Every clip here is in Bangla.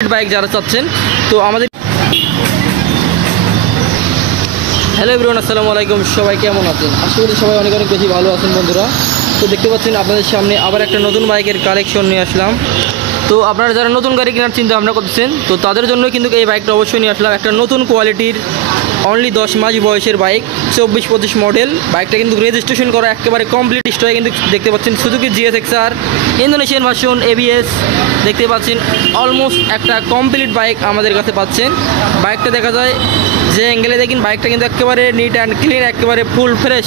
বাইক যারা চাচ্ছেন তো আমাদের। হ্যালো এভরিওয়ান, আসসালামু আলাইকুম। সবাই কেমন আছেন? আশা করি সবাই অনেক অনেক বেশি ভালো আছেন বন্ধুরা। তো দেখতে পাচ্ছেন আপনাদের সামনে আবার একটা নতুন বাইকের কালেকশন নিয়ে আসলাম। তো আপনারা যারা নতুন গাড়ি কেনার চিন্তা ভাবনা করতেছেন তো তাদের জন্য কিন্তু এই বাইকটা অবশ্যই নিয়ে আসলাম। একটা নতুন কোয়ালিটির অনলি 10 মাস বয়সের বাইক, 24-25 মডেল। বাইকটা কিন্তু রেজিস্ট্রেশন করা একেবারে কমপ্লিট স্টকে কিন্তু দেখতে পাচ্ছেন। Suzuki GSX-R Indonesian version, ABS দেখতে পাচ্ছেন। অলমোস্ট একটা কমপ্লিট বাইক আমাদের কাছে পাচ্ছেন। বাইকটা দেখা যায় যে অ্যাঙ্গেলে দেখেন, বাইকটা কিন্তু একেবারে নিট অ্যান্ড ক্লিন, একেবারে ফুল ফ্রেশ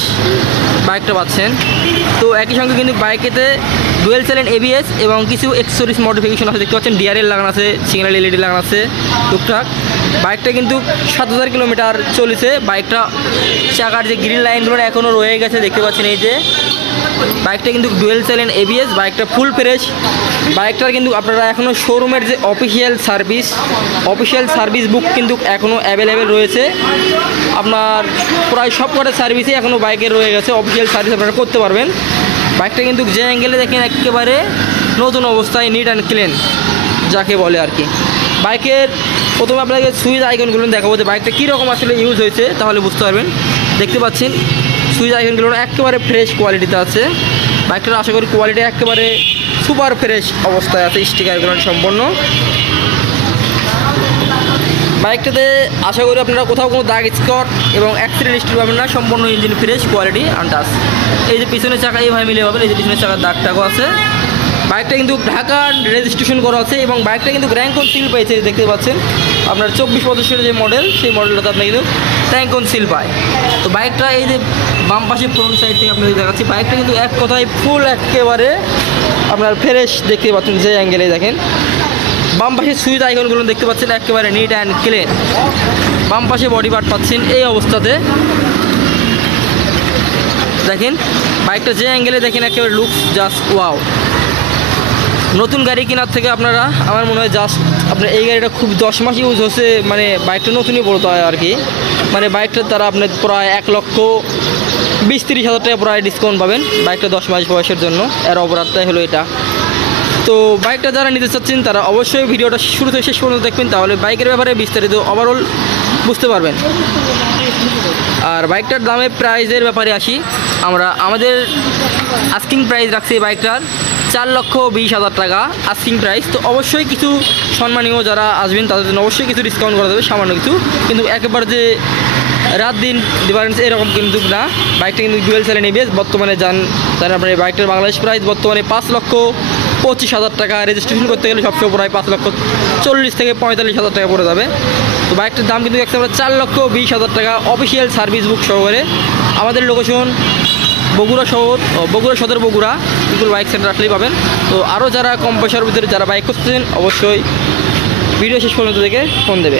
বাইকটা পাচ্ছেন। তো একই সঙ্গে কিন্তু বাইকেতে ডুয়েল চ্যানেল ABS এবং কিছু এক্সেসরিজ মডিফিকেশন আছে। দেখতে পাচ্ছেন DRL লাগানো আছে, সিগন্যাল LED লাগানো আছে টুকটাক। বাইকটা কিন্তু 7000 কিলোমিটার চলেছে। বাইকটা চাকার যে গ্রিন লাইনগুলো এখনও রয়ে গেছে দেখতে পাচ্ছেন। এই যে বাইকটা কিন্তু ডুয়েল চ্যানেল ABS, বাইকটা ফুল ফ্রেশ। বাইকটার কিন্তু আপনারা এখনও শোরুমের যে অফিসিয়াল সার্ভিস বুক কিন্তু এখনও অ্যাভেলেবেল রয়েছে। আপনার প্রায় সব কটা সার্ভিসই এখনও বাইকের রয়ে গেছে, অফিসিয়াল সার্ভিস আপনারা করতে পারবেন। বাইকটা কিন্তু যে অ্যাঙ্গেলে দেখেন একেবারে নতুন অবস্থায়, নিট অ্যান্ড ক্লিন যাকে বলে আর কি। বাইকের প্রথমে আপনাকে সুইচ আইকনগুলো দেখাবো যে বাইকটা কীরকম আসলে ইউজ হয়েছে, তাহলে বুঝতে পারবেন। দেখতে পাচ্ছেন সুইচ আইকনগুলো একেবারে ফ্রেশ কোয়ালিটিতে আছে। বাইকটার আশা করি কোয়ালিটি একেবারে সুপার ফ্রেশ অবস্থায় আছে, স্টিকারগুলো সম্পন্ন। বাইকটাতে আশা করি আপনারা কোথাও কোনো দাগ স্কট এবং অ্যাক্সিডেন্ট হিস্ট্রি পাবেন না। সম্পূর্ণ ইঞ্জিন ফ্রেশ কোয়ালিটি আনটাস। এই যে পিছনের চাকা এইভাবে মিলে পাবেন, এই যে পিছনের চাকার দাগ টাগও আছে। বাইকটা কিন্তু ঢাকার রেজিস্ট্রেশন করা আছে এবং বাইকটা কিন্তু র্যাঙ্ক অন সিল পেয়েছে। দেখতে পাচ্ছেন আপনার 24-25 যে মডেল, সেই মডেলটাতে আপনি কিন্তু র্যাঙ্ক অন সিল পায়। তো বাইকটা এই যে বাম পাশে ফ্রন্ট সাইড থেকে আপনাদের দেখাচ্ছি, বাইকটা কিন্তু এক কথায় ফুল একেবারে আপনার ফ্রেশ দেখতে পাচ্ছেন। যে অ্যাঙ্গেলে দেখেন বাম পাশে সুইচ আইকনগুলো দেখতে পাচ্ছেন একেবারে নিট অ্যান্ড ক্লিন। বাম পাশে বডি পার্ট পাচ্ছেন এই অবস্থাতে। দেখেন বাইকটা যে অ্যাঙ্গেলে দেখেন একেবারে লুকস জাস্ট ওয়াও। নতুন গাড়ি কেনার থেকে আপনারা আমার মনে হয় জাস্ট আপনার এই গাড়িটা খুব 10 মাস ইউজ হচ্ছে, মানে বাইকটা নতুনই বলতে হয় আর কি। মানে বাইকটার দ্বারা আপনার প্রায় 1,20,30 হাজার টাকা প্রায় ডিসকাউন্ট পাবেন বাইকটা 10 মাস বয়সের জন্য। এর অপরাধটাই হলো এটা। তো বাইকটা যারা নিতে চাচ্ছেন তারা অবশ্যই ভিডিওটা শুরু থেকে শেষ পর্যন্ত দেখবেন, তাহলে বাইকের ব্যাপারে বিস্তারিত ওভারঅল বুঝতে পারবেন। আর বাইকটার দামের প্রাইজের ব্যাপারে আসি, আমরা আমাদের আস্কিং প্রাইস রাখছি বাইকটার 4,20,000 টাকা আস্কিং প্রাইস। তো অবশ্যই কিছু সম্মানীয় যারা আসবেন তাদের জন্য অবশ্যই কিছু ডিসকাউন্ট করা যাবে, সামান্য কিছু। কিন্তু একেবারে যে রাত দিন ডিফারেন্স এরকম কিন্তু না। বাইকটা কিন্তু ডুয়েল চ্যানেল ABS বর্তমানে জানেন আপনার এই বাইকটার বাংলাদেশ প্রাইস বর্তমানে 5,25,000 টাকা। রেজিস্ট্রেশন করতে গেলে সবসময় প্রায় 5,40,000 থেকে 45,000 টাকা পড়ে যাবে। তো বাইকটার দাম কিন্তু একেবারে 4,20,000 টাকা অফিসিয়াল সার্ভিস বুক সহকারে। আমাদের লোকেশন বগুড়া শহর, বগুড়া সদর, বগুড়া বিপুল বাইক সেন্টার আসলেই পাবেন। তো আরও যারা কম পয়সার ভিতরে যারা বাইক খুঁজছেন অবশ্যই ভিডিও শেষ পর্যন্ত দেখে ফোন দেবে।